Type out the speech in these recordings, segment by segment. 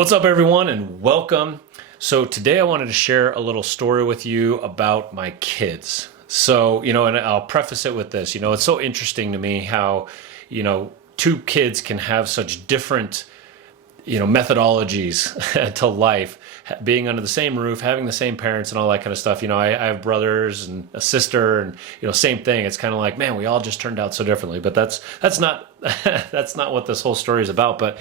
What's up, everyone, and welcome. So today I wanted to share a little story with you about my kids. So, and I'll preface it with this. It's so interesting to me how, two kids can have such different, methodologies to life, being under the same roof, having the same parents and all that kind of stuff. I have brothers and a sister and, same thing. It's kind of like, man, we all just turned out so differently, but that's not, that's not what this whole story is about. But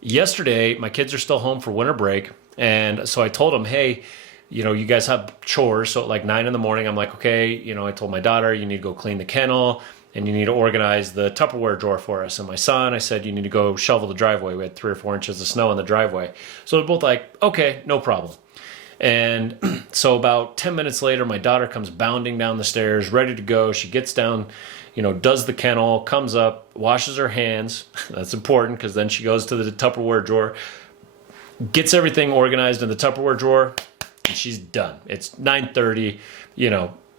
yesterday, my kids are still home for winter break. And so I told them, hey, you guys have chores. So at like 9 in the morning, I'm like, okay, I told my daughter, you need to go clean the kennel and you need to organize the Tupperware drawer for us. And my son, I said, you need to go shovel the driveway. We had 3 or 4 inches of snow in the driveway. So they're both like, okay, no problem. And so about 10 minutes later, my daughter comes bounding down the stairs, ready to go. She gets down, does the kennel, comes up, washes her hands. That's important because then she goes to the Tupperware drawer, gets everything organized in the Tupperware drawer, and she's done. It's 9:30,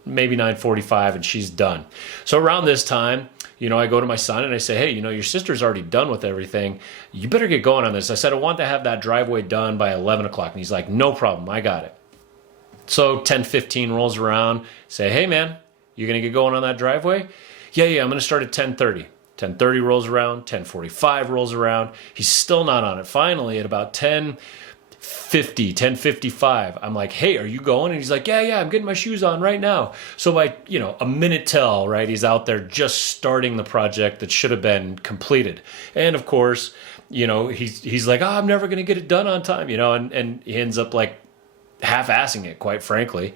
maybe 9:45, and she's done. So around this time, I go to my son and I say, hey, your sister's already done with everything. You better get going on this. I said, I want to have that driveway done by 11 o'clock. And he's like, no problem. I got it. So 10:15 rolls around. Say, hey, man, you going to get going on that driveway? Yeah, I'm going to start at 10:30. 10:30 rolls around. 10:45 rolls around. He's still not on it. Finally, at about 10:50, 10:55, I'm like, hey, are you going? And he's like, yeah, I'm getting my shoes on right now. So by, a minute till, right, he's out there just starting the project that should have been completed. And of course, he's like, oh, I'm never going to get it done on time, and he ends up like half-assing it, quite frankly.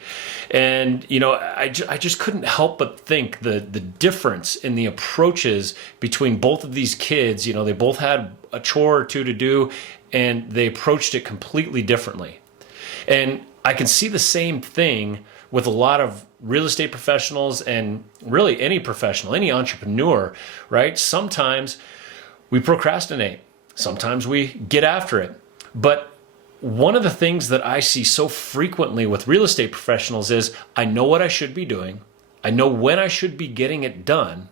And, I just couldn't help but think the difference in the approaches between both of these kids. They both had a chore or two to do, and they approached it completely differently. And I can see the same thing with a lot of real estate professionals and really any professional, any entrepreneur, right? Sometimes we procrastinate. Sometimes we get after it. But one of the things that I see so frequently with real estate professionals is I know what I should be doing. I know when I should be getting it done,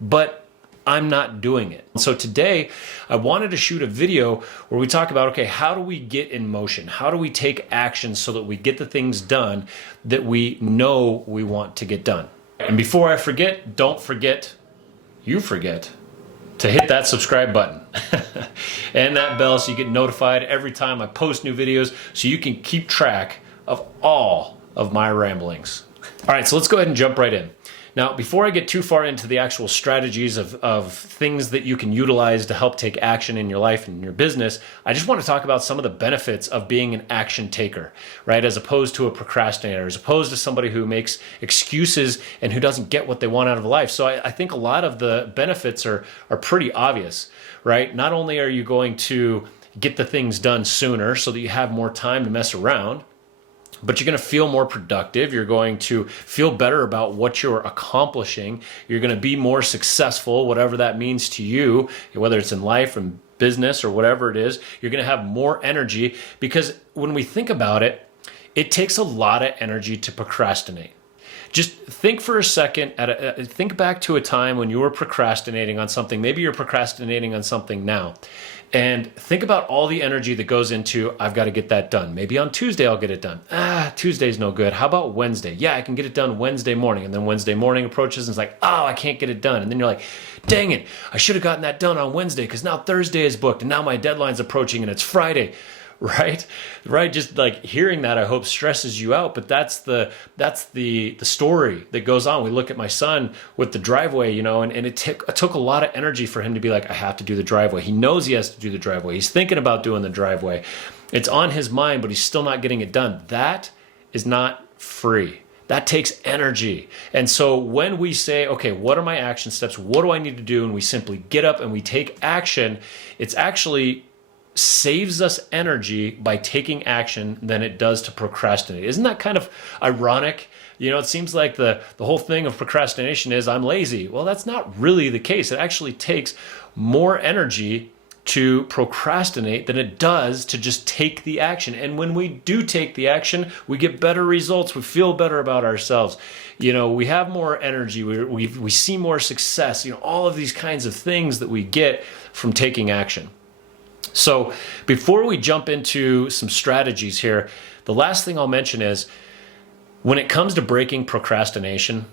but I'm not doing it. So today I wanted to shoot a video where we talk about, okay, how do we get in motion? How do we take action so that we get the things done that we know we want to get done? And before I forget, don't forget, you forget, to hit that subscribe button and that bell so you get notified every time I post new videos so you can keep track of all of my ramblings. All right, so let's go ahead and jump right in. Now, before I get too far into the actual strategies of things that you can utilize to help take action in your life and in your business, I just want to talk about some of the benefits of being an action taker, right? As opposed to a procrastinator, as opposed to somebody who makes excuses and who doesn't get what they want out of life. So I think a lot of the benefits are pretty obvious, right? Not only are you going to get the things done sooner so that you have more time to mess around, but you're going to feel more productive. You're going to feel better about what you're accomplishing. You're going to be more successful, whatever that means to you, whether it's in life and business or whatever it is. You're going to have more energy because when we think about it, it takes a lot of energy to procrastinate. Just think for a second, think back to a time when you were procrastinating on something. Maybe you're procrastinating on something now. And think about all the energy that goes into, I've got to get that done. Maybe on Tuesday I'll get it done. Tuesday's no good. How about Wednesday? Yeah, I can get it done Wednesday morning. And then Wednesday morning approaches and it's like, oh, I can't get it done. And then you're like, dang it, I should have gotten that done on Wednesday because now Thursday is booked and now my deadline's approaching and it's Friday. Right? Just like hearing that, I hope stresses you out. But that's the story that goes on. We look at my son with the driveway, and it took a lot of energy for him to be like, I have to do the driveway. He knows he has to do the driveway. He's thinking about doing the driveway. It's on his mind, but he's still not getting it done. That is not free. That takes energy. And so when we say, okay, what are my action steps? What do I need to do? And we simply get up and we take action, it's actually saves us energy by taking action than it does to procrastinate. Isn't that kind of ironic? It seems like the whole thing of procrastination is I'm lazy. Well, that's not really the case. It actually takes more energy to procrastinate than it does to just take the action. And when we do take the action, we get better results. We feel better about ourselves. We have more energy. We see more success. All of these kinds of things that we get from taking action. So before we jump into some strategies here, the last thing I'll mention is when it comes to breaking procrastination,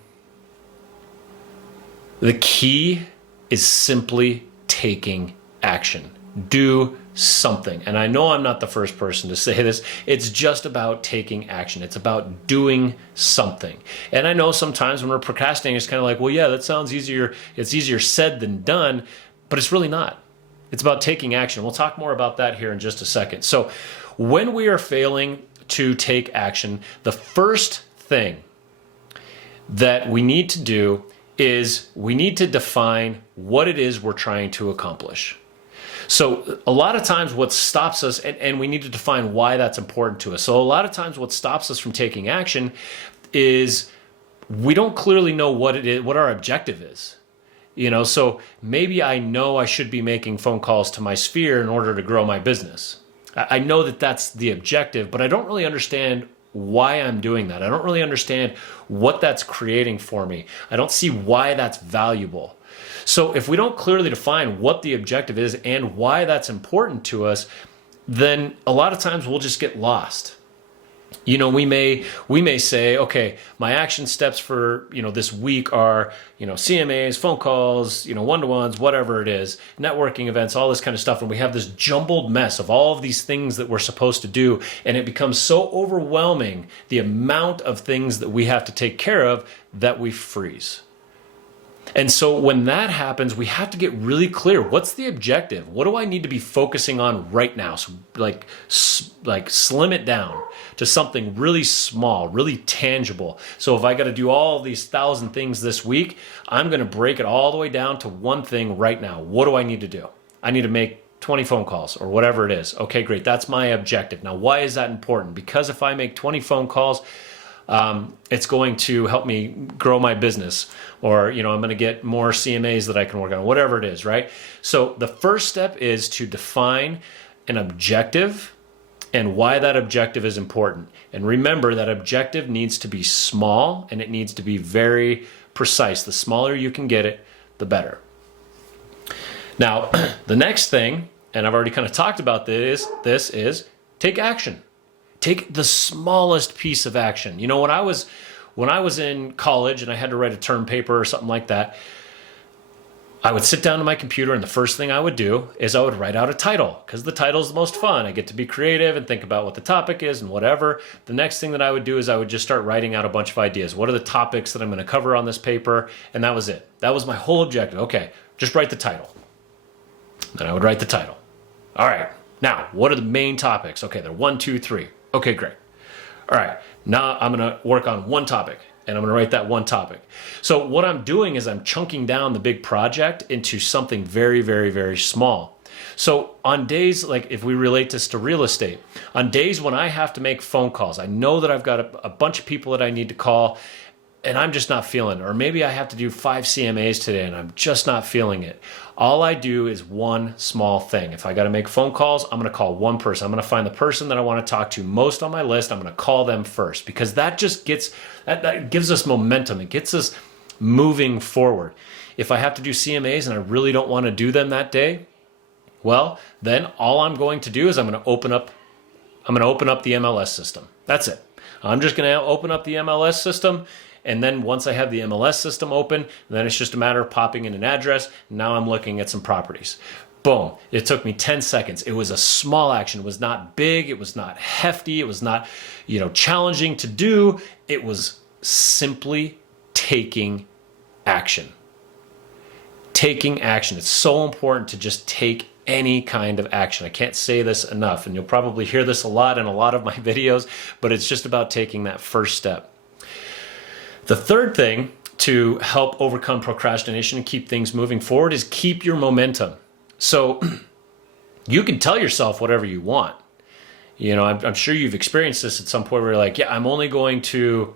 the key is simply taking action. Do something. And I know I'm not the first person to say this. It's just about taking action. It's about doing something. And I know sometimes when we're procrastinating, it's kind of like, well, yeah, that sounds easier. It's easier said than done, but it's really not. It's about taking action. We'll talk more about that here in just a second. So when we are failing to take action, the first thing that we need to do is we need to define what it is we're trying to accomplish. So a lot of times what stops us, and we need to define why that's important to us. So a lot of times what stops us from taking action is we don't clearly know what it is, what our objective is. So maybe I know I should be making phone calls to my sphere in order to grow my business. I know that that's the objective, but I don't really understand why I'm doing that. I don't really understand what that's creating for me. I don't see why that's valuable. So if we don't clearly define what the objective is and why that's important to us, then a lot of times we'll just get lost. We may say, okay, my action steps for, this week are, CMAs, phone calls, one-to-ones, whatever it is, networking events, all this kind of stuff. And we have this jumbled mess of all of these things that we're supposed to do. And it becomes so overwhelming, the amount of things that we have to take care of, that we freeze. And so when that happens, we have to get really clear. What's the objective? What do I need to be focusing on right now? So like slim it down to something really small, really tangible. So if I got to do all these 1,000 things this week, I'm going to break it all the way down to one thing right now. What do I need to do? I need to make 20 phone calls or whatever it is. Okay, great. That's my objective. Now, why is that important? Because if I make 20 phone calls, it's going to help me grow my business, or, I'm going to get more CMAs that I can work on, whatever it is, right? So the first step is to define an objective and why that objective is important. And remember, that objective needs to be small and it needs to be very precise. The smaller you can get it, the better. Now, the next thing, and I've already kind of talked about this is take action. Take the smallest piece of action. When I was in college and I had to write a term paper or something like that, I would sit down to my computer and the first thing I would do is I would write out a title, because the title is the most fun. I get to be creative and think about what the topic is and whatever. The next thing that I would do is I would just start writing out a bunch of ideas. What are the topics that I'm going to cover on this paper? And that was it. That was my whole objective. Okay, just write the title. Then I would write the title. All right, now what are the main topics? Okay, they're 1, 2, 3. Okay, great. All right, now I'm going to work on one topic, and I'm going to write that one topic. So what I'm doing is I'm chunking down the big project into something very, very, very small. So on days, like if we relate this to real estate, on days when I have to make phone calls, I know that I've got a bunch of people that I need to call, and I'm just not feeling it. Or maybe I have to do 5 CMAs today and I'm just not feeling it. All I do is one small thing. If I got to make phone calls, I'm going to call one person. I'm going to find the person that I want to talk to most on my list. I'm going to call them first, because that just that gives us momentum. It gets us moving forward. If I have to do CMAs and I really don't want to do them that day, well, then all I'm going to do is I'm going to open up the MLS system. That's it. I'm just going to open up the MLS system. And then once I have the MLS system open, then it's just a matter of popping in an address. Now I'm looking at some properties. Boom. It took me 10 seconds. It was a small action. It was not big. It was not hefty. It was not, challenging to do. It was simply taking action. Taking action. It's so important to just take any kind of action. I can't say this enough, and you'll probably hear this a lot in a lot of my videos, but it's just about taking that first step. The third thing to help overcome procrastination and keep things moving forward is keep your momentum. So you can tell yourself whatever you want. I'm sure you've experienced this at some point where you're like, yeah, I'm only going to,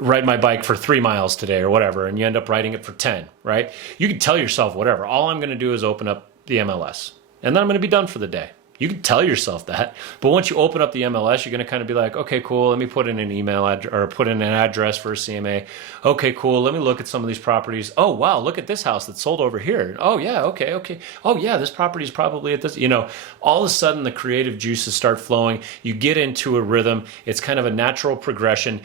ride my bike for 3 miles today or whatever, and you end up riding it for 10, right? You can tell yourself whatever. All I'm going to do is open up the MLS, and then I'm going to be done for the day. You can tell yourself that. But once you open up the MLS, you're going to kind of be like, okay, cool. Let me put in an email or put in an address for a CMA. Okay, cool. Let me look at some of these properties. Oh, wow. Look at this house that's sold over here. Oh, yeah. Okay. Oh, yeah. This property is probably at this, all of a sudden the creative juices start flowing. You get into a rhythm. It's kind of a natural progression.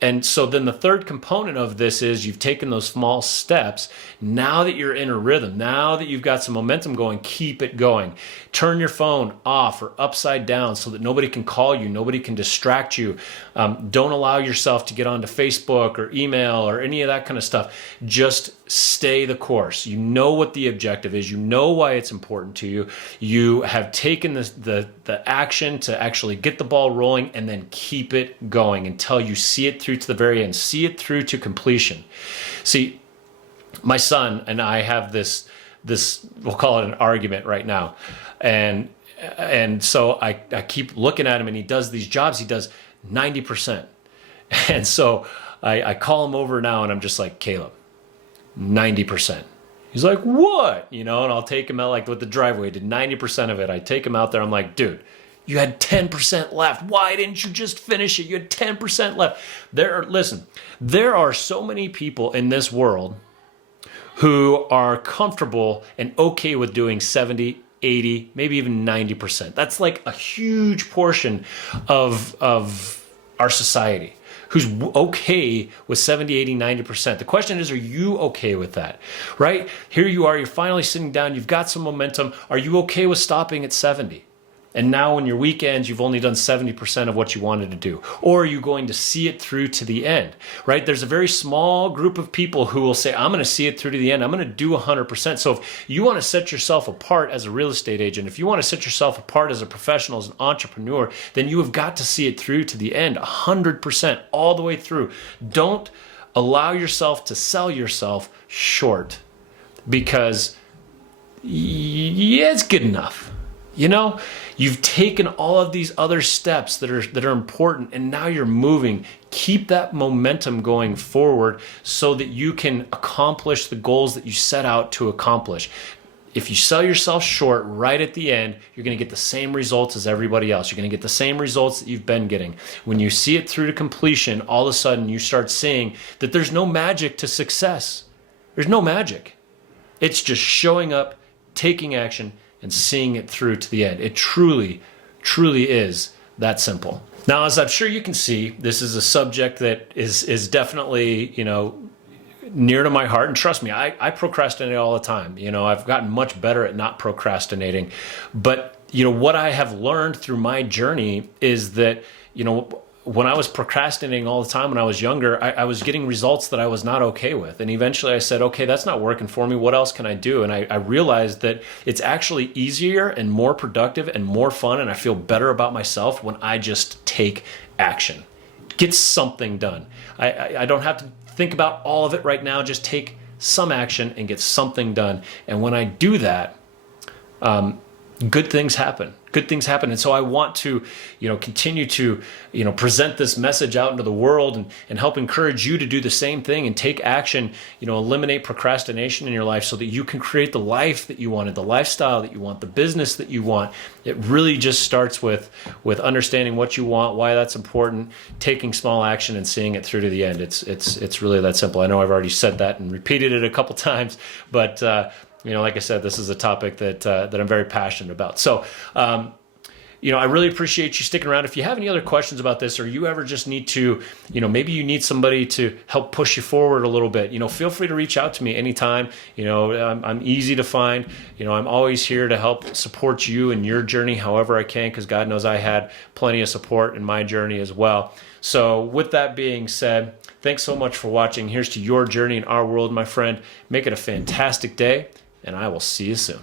And so then the third component of this is you've taken those small steps. Now that you're in a rhythm, now that you've got some momentum going, keep it going. Turn your phone off or upside down so that nobody can call you, nobody can distract you. Don't allow yourself to get onto Facebook or email or any of that kind of stuff. Just stay the course. You know what the objective is. You know why it's important to you. You have taken the action to actually get the ball rolling, and then keep it going until you see it through to the very end. See it through to completion. See, my son and I have this we'll call it an argument right now. And so I keep looking at him, and he does these jobs. He does 90%. And so I call him over now, and I'm just like, Caleb, 90%. He's like, what? And I'll take him out, like with the driveway, did 90% of it. I take him out there. I'm like, dude, you had 10% left. Why didn't you just finish it? You had 10% left. Listen, there are so many people in this world who are comfortable and okay with doing 70, 80, maybe even 90%. That's like a huge portion of our society who's okay with 70, 80, 90%. The question is, are you okay with that, right? Here you are, you're finally sitting down, you've got some momentum. Are you okay with stopping at 70? And now on your weekends, you've only done 70% of what you wanted to do. Or are you going to see it through to the end, right? There's a very small group of people who will say, I'm going to see it through to the end. I'm going to do 100%. So if you want to set yourself apart as a real estate agent, if you want to set yourself apart as a professional, as an entrepreneur, then you have got to see it through to the end, 100%, all the way through. Don't allow yourself to sell yourself short, because yeah, it's good enough. You've taken all of these other steps that are important, and now you're moving. Keep that momentum going forward so that you can accomplish the goals that you set out to accomplish. If you sell yourself short right at the end, you're going to get the same results as everybody else. You're going to get the same results that you've been getting. When you see it through to completion, all of a sudden you start seeing that there's no magic to success. There's no magic. It's just showing up, taking action, and seeing it through to the end. It truly, truly is that simple. Now, as I'm sure you can see, this is a subject that is definitely, near to my heart. And trust me, I procrastinate all the time. I've gotten much better at not procrastinating. But, what I have learned through my journey is that, when I was procrastinating all the time when I was younger, I was getting results that I was not okay with. And eventually I said, okay, that's not working for me. What else can I do? And I realized that it's actually easier and more productive and more fun, and I feel better about myself when I just take action. Get something done. I don't have to think about all of it right now. Just take some action and get something done. And when I do that, good things happen. Good things happen. And so I want to, continue to, present this message out into the world and help encourage you to do the same thing and take action, eliminate procrastination in your life so that you can create the life that you wanted, the lifestyle that you want, the business that you want. It really just starts with understanding what you want, why that's important, taking small action and seeing it through to the end. It's really that simple. I know I've already said that and repeated it a couple times, but like I said, this is a topic that I'm very passionate about. So, I really appreciate you sticking around. If you have any other questions about this, or you ever just need to, maybe you need somebody to help push you forward a little bit, feel free to reach out to me anytime. I'm easy to find. I'm always here to help support you in your journey however I can, because God knows I had plenty of support in my journey as well. So with that being said, thanks so much for watching. Here's to your journey in our world, my friend. Make it a fantastic day, and I will see you soon.